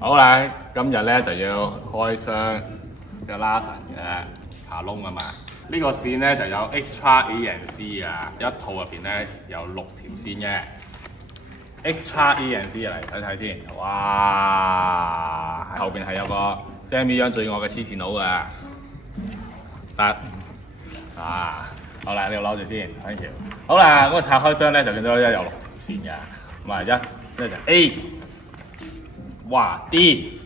好啦，今日咧就要開箱嘅拉神嘅下窿啊嘛。呢個線咧就有 Extra ANC 啊，一套入邊咧有6條線嘅。Extra ANC 嚟睇睇先，哇！後邊係有個 Sammy Young 最愛嘅黐線佬嘅，得啊！好啦，你要攞住先 ，thank you。好啦，咁我拆開箱咧就見到咧有6條線嘅，咁啊一就 A。哇 D，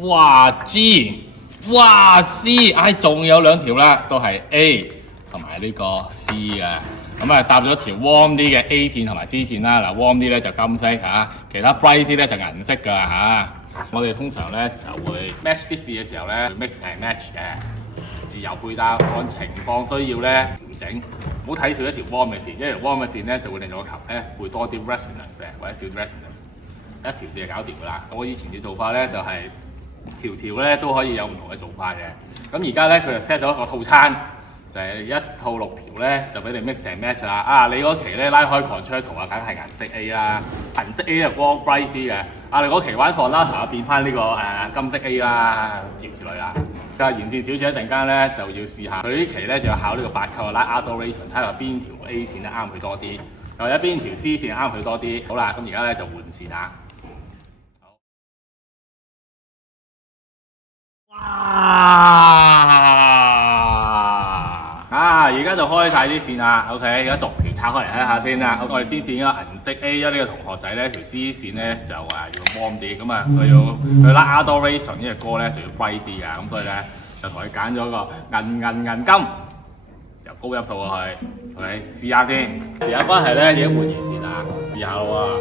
哇 G， 哇 C， 仲有2條啦，都係 A 同埋呢個 C 嘅。咁啊搭咗條 warm 啲嘅 A 線同埋 C 線啦。嗱 warm 啲咧就金色嚇，其他 bright 啲咧就銀色㗎嚇。我哋通常咧就會 match 啲線嘅時候咧 mix and match 嘅，自由配搭，按情況需要咧調整。唔好睇少一條 warm 嘅線，一條 warm 嘅線咧就會令到個球咧會多啲 resonance 嘅，或者少啲 resonance。一條線就搞掂㗎啦。我以前嘅做法咧就係條咧都可以有唔同嘅做法嘅。咁而家咧佢就 set 咗一個套餐，就係一套6條咧就俾你 mix and match 啦。啊，你嗰期咧拉開 concerto 啊，梗係銀色 A 啦，銀色 A 就光 bright 啲嘅。啊，你嗰期玩 sonata 變翻呢個金色 A 啦，諸如此類啦。就係完善小姐一陣間咧就要試下，佢呢期咧就要考呢個8級嘅拉 adoration， 睇下邊條 A 線咧啱佢多啲，又或者邊條 C 線啱佢多啲。好啦，咁而家咧就換線啦。而家就開晒啲線啦 ，OK， 而家逐條拆開嚟睇下先啦。我哋先試咗銀色 A， 因為呢個同學仔咧條 C 線咧就要 warm 啲，咁啊佢拉 Adoration 呢隻歌咧就要 bright 啲㗎，咁所以咧就同佢揀咗個銀金，由高音數過去 ，OK， 試下先。時間關係咧已經換完線啦，試下咯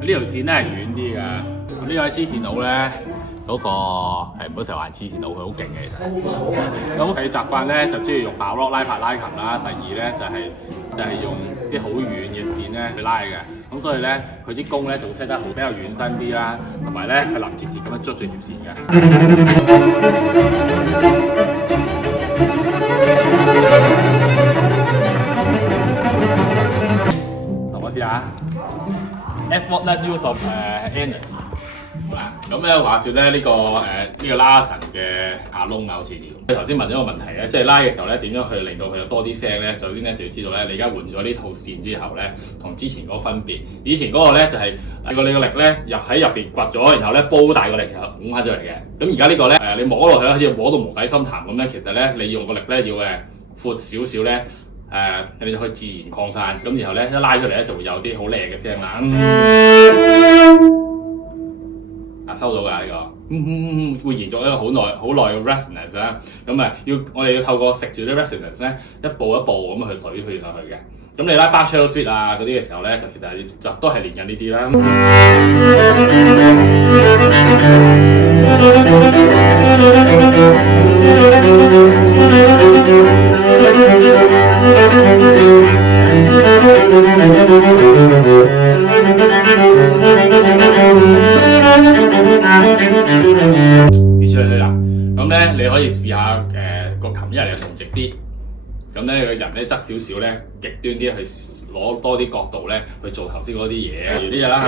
呢條線咧係遠啲㗎，呢位黐線佬咧嗰個係唔好成日玩黐線佬，佢好勁嘅其實。咁佢習慣咧就中意用爆碌拉拍拉琴啦，第二咧就係用啲好遠嘅線咧去拉嘅。咁所以咧佢啲弓咧就 set 得好比較遠身啲啦，同埋咧係臨節節咁樣捉住條線嘅。同我試下。Effortless use of energy 嗱，咁咧話説咧呢個拉神嘅下窿啊，好似條。你頭先問咗個問題咧，即係拉嘅時候咧點樣去令到佢有多啲聲咧？首先咧就要知道咧，你而家換咗呢套線之後咧，同之前嗰個分別。以前嗰個咧就係你個力咧入邊掘咗，然後咧煲大個力然後拱翻出嚟嘅。咁而家呢個咧你摸落去咧，好似摸到無底深潭咁咧，其實咧你用個力咧要闊少少咧。你就可以自然擴散，咁然後咧一拉出嚟咧就會有啲好靚嘅聲啦。收到㗎呢個，會延續一個好耐嘅 resonance 啦。咁我哋要透過食住啲 resonance 咧，一步一步咁去懟佢上去嘅。咁你拉 bar cello suite 啊嗰啲嘅時候咧，就其實就都係練緊呢啲啦。越出去啦，咁咧你可以試下個琴一嚟就同直啲，咁咧你個人咧側少少咧，極端啲去攞多啲角度咧去做頭先嗰啲嘢，例如呢隻啦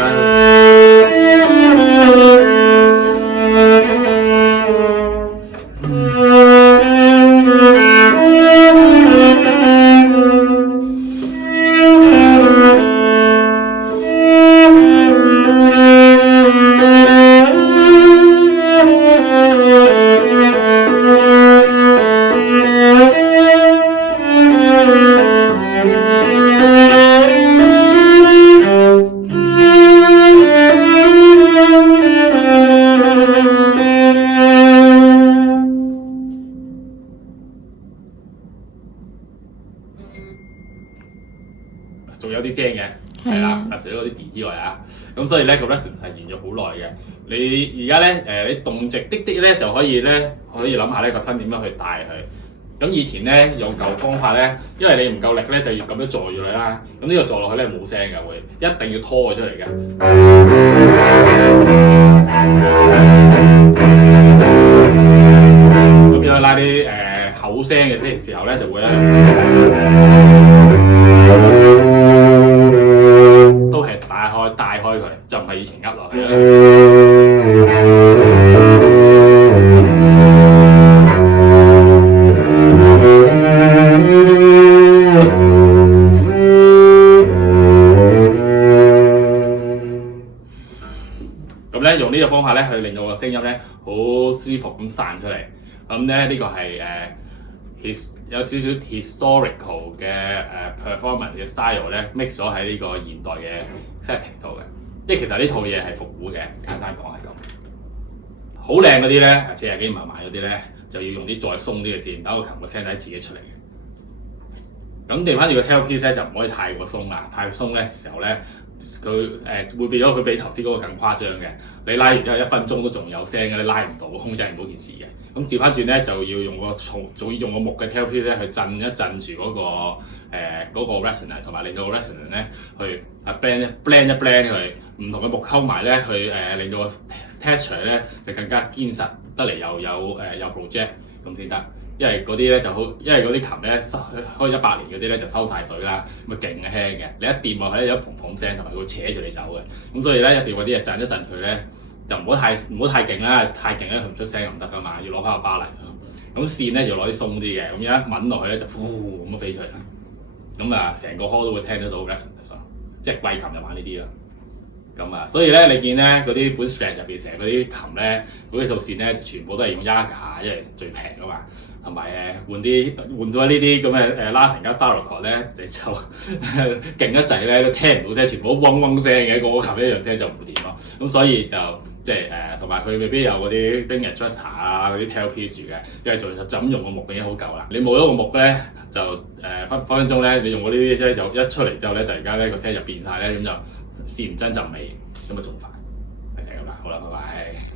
有啲聲嘅，係啦，除咗嗰啲 D 之外啊，咁所以咧個 resonance 係沿咗好耐嘅。你而家咧你動直啲啲咧就可以諗下呢個身點樣去帶佢。咁以前咧用舊方法咧，因為你唔夠力咧就要咁樣坐住佢啦。咁呢個坐落去咧冇聲嘅會，一定要拖佢出嚟嘅。咁樣拉啲口聲嘅時候咧就會都係帶開佢，就唔係以前噏落去啦。咁咧用呢個方法咧去令到個聲音咧好舒服咁散出嚟。咁咧呢個係有少少 historical 嘅performance 嘅 style 咧 mix 咗喺呢個現代嘅 setting 度嘅。即係其實呢套嘢係復古嘅，簡單講係咁。好靚嗰啲咧，40幾50萬嗰啲咧，就要用啲再鬆啲嘅線，等個琴個聲底自己出嚟嘅。咁調翻住個 tailpiece 咧就唔可以太過鬆啦，太鬆咧時候咧佢會變咗佢比頭先嗰個更誇張嘅。你拉完之後1分鐘都仲有聲嘅，你拉唔到，控制唔到件事嘅。咁調翻轉咧就要用個木嘅 tailpiece 咧去震一震住嗰個 resonance， 同埋令到個 resonance 咧去blend 一 blend 佢，唔同嘅木溝埋咧去令到個 texture 咧就更加堅實得嚟，又有 project 咁先得。因為嗰啲咧就好，因為嗰啲琴咧開100年嗰啲咧就收晒水啦，咁啊勁輕嘅，你一掂落去咧有嘭嘭聲，同埋佢會扯住你走嘅。咁所以咧一定要嗰啲嘢震一震佢咧，就唔好太勁啦，太勁咧佢唔出聲又唔得噶嘛，要攞翻個巴嚟。咁線咧要攞啲鬆啲嘅，咁一抿落去咧就呼咁飛出嚟啦。咁啊成個 hall 都會聽得到 resonance， 即係貴琴就玩呢啲啦。咁啊，所以咧你見咧嗰啲本 strat 入邊成日嗰啲琴咧，嗰啲套線咧全部都係用 Yaga， 因為最平噶嘛。同埋換咗呢啲咁嘅Larsen加 Duracord 咧，就勁一滯咧，都聽唔到聲，全部都嗡嗡聲嘅，個琴一樣聲就唔掂咯。咁所以就即係同埋佢未必有嗰啲 string adjuster 啊嗰啲 tailpiece 嘅，因為就咁用個木已經好夠啦。你冇咗個木咧，就分鐘咧，你用過呢啲咧就一出嚟之後咧，突然間咧個聲就變晒咧，咁就線唔真就尾，咁啊仲煩，就係咁啦。好啦，拜拜。